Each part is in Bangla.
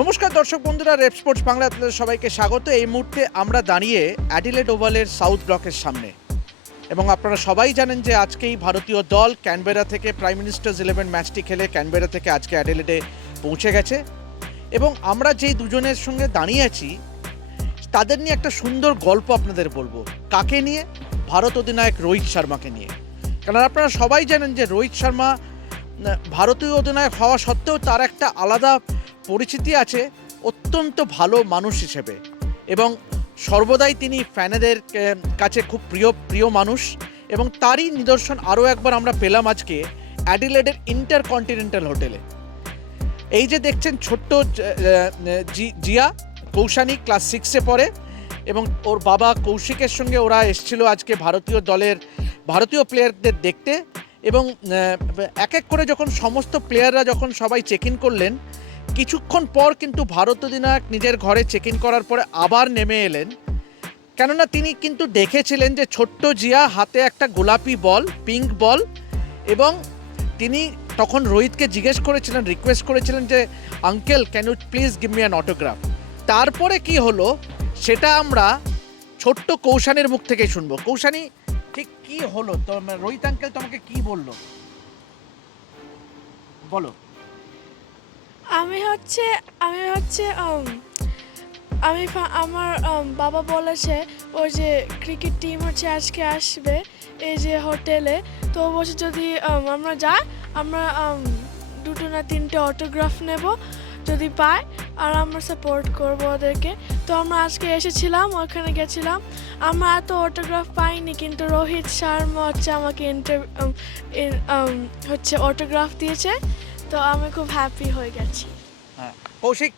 নমস্কার দর্শক বন্ধুরা, রেপ স্পোর্টস বাংলা আপনাদের সবাইকে স্বাগত। এই মুহূর্তে আমরা দাঁড়িয়ে অ্যাডিলেড ওভালের সাউথ ব্লকের সামনে। এবং আপনারা সবাই জানেন যে আজকেই ভারতীয় দল ক্যানবেরা থেকে প্রাইম মিনিস্টার্স ইলেভেন ম্যাচটি খেলে ক্যানবেরা থেকে আজকে অ্যাডিলেডে পৌঁছে গেছে। এবং আমরা যেই দুজনের সঙ্গে দাঁড়িয়ে আছি, তাদের নিয়ে একটা সুন্দর গল্প আপনাদের বলব। কাকে নিয়ে? ভারত অধিনায়ক রোহিত শর্মাকে নিয়ে। কারণ আপনারা সবাই জানেন যে রোহিত শর্মা, ভারতীয় অধিনায়ক হওয়া সত্ত্বেও তার একটা আলাদা পরিচিতি আছে অত্যন্ত ভালো মানুষ হিসেবে এবং সর্বদাই তিনি ফ্যানেদের কাছে খুব প্রিয় প্রিয় মানুষ এবং তারই নিদর্শন আরও একবার আমরা পেলাম আজকে অ্যাডিলেডের ইন্টারকন্টিনেন্টাল হোটেলে। এই যে দেখছেন ছোট্ট জিয়া, কৌশানী ক্লাস সিক্সে পড়ে এবং ওর বাবা কৌশিকের সঙ্গে ওরা এসেছিল আজকে ভারতীয় দলের, ভারতীয় প্লেয়ারদের দেখতে এবং এক এক করে যখন সমস্ত প্লেয়াররা যখন সবাই চেক ইন করলেন কিছুক্ষণ পর কিন্তু ভারত অধিনায়ক নিজের ঘরে চেক ইন করার পরে আবার নেমে এলেন। কেননা তিনি কিন্তু দেখেছিলেন যে ছোট্ট জিয়া হাতে একটা গোলাপি বল পিঙ্ক বল এবং তিনি তখন রোহিতকে জিজ্ঞেস করেছিলেন রিকোয়েস্ট করেছিলেন যে, uncle can you please give me an autograph তারপরে কি হলো, সেটা আমরা ছোট্ট কৌশানের মুখ থেকে শুনব। কৌশানী, ঠিক কি হলো? তো, রোহিত আঙ্কেল তোমাকে কি বলল? বলো। আমি হচ্ছে আমি হচ্ছে আমি আমার বাবা বলেছে, ওই যে ক্রিকেট টিম হচ্ছে আজকে আসবে, এই যে হোটেলে তো বলছে যদি আমরা যাই, আমরা দুটো না তিনটে অটোগ্রাফ নেব, যদি পাই, আর আমরা সাপোর্ট করব ওদেরকে। তো আমরা আজকে এসেছিলাম, ওখানে গেছিলাম। আমরা এত অটোগ্রাফ পাইনি, কিন্তু রোহিত শর্মা হচ্ছে আমাকে ইন্টার হচ্ছে অটোগ্রাফ দিয়েছে। তো আমি খুব হ্যাপি হয়ে গেছি। হ্যাঁ। কৌশিক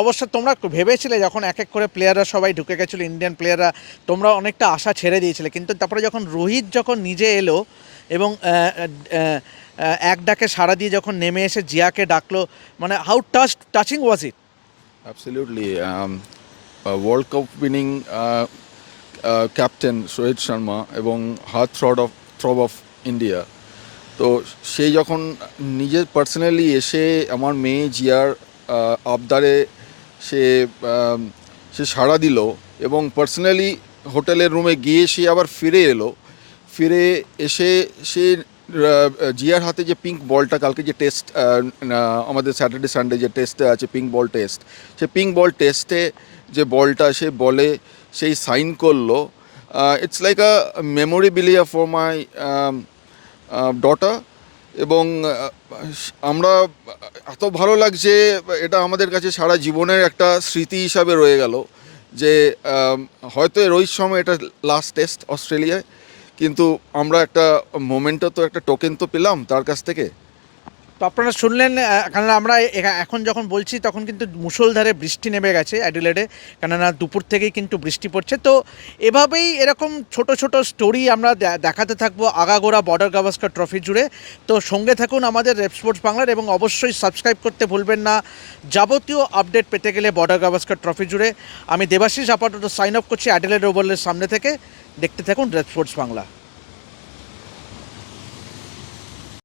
অবশ্য তোমরা ভেবেছিলে যখন এক এক করে প্লেয়াররা সবাই ঢুকে গেছিল ইন্ডিয়ান প্লেয়াররা তোমরা অনেকটা আশা ছেড়ে দিয়েছিলে। কিন্তু তারপরে যখন রোহিত যখন নিজে এলো এবং এক ডাকে সাড়া দিয়ে যখন নেমে এসে জিয়াকে ডাকলো মানে how touch touching was it Absolutely. World uh, World captain Rohit Sharma এবং heart throb of throb of India তো সে যখন নিজের পার্সোনালি এসে আমার মেয়ে জিয়ার আবদারে সে সে সাড়া দিল এবং পার্সোনালি হোটেলের রুমে গিয়ে সে আবার ফিরে এলো। ফিরে এসে সে জিয়ার হাতে যে পিঙ্ক বলটা কালকে যে টেস্ট আমাদের স্যাটারডে সানডে যে টেস্ট আছে পিঙ্ক বল টেস্ট সে পিঙ্ক বল টেস্টে যে বলটা সে বলে, সেই সাইন করল। It's like a memory memorabilia for my daughter এবং আমরা, এত ভালো লাগছে, এটা আমাদের কাছে সারা জীবনের একটা স্মৃতি হিসাবে রয়ে গেল, যে হয়তো রোহিত শর্মা এটা লাস্ট টেস্ট অস্ট্রেলিয়ায়, কিন্তু আমরা একটা মোমেন্টও তো, একটা টোকেন তো পেলাম তার কাছ থেকে। তো আপনারা শুনলেন কারণ আমরা এখা- এখন যখন বলছি তখন কিন্তু মুষলধারে বৃষ্টি নেমে গেছে অ্যাডিলেডে, কেননা দুপুর থেকেই কিন্তু বৃষ্টি পড়ছে। তো এভাবেই এরকম ছোট ছোট স্টোরি আমরা দেখাতে থাকব আগাগোড়া বর্ডার গাভাস্কার ট্রফি জুড়ে। তো সঙ্গে থাকুন আমাদের রেপ স্পোর্টস বাংলার এবং অবশ্যই সাবস্ক্রাইব করতে ভুলবেন না। যাবতীয় আপডেট পেতে গেলে বর্ডার গাভাস্কার ট্রফি জুড়ে। আমি দেবাশিস আপাতত সাইন আপ করছি অ্যাডিলেড ওভারের সামনে থেকে। দেখতে থাকুন রেপ স্পোর্টস বাংলা।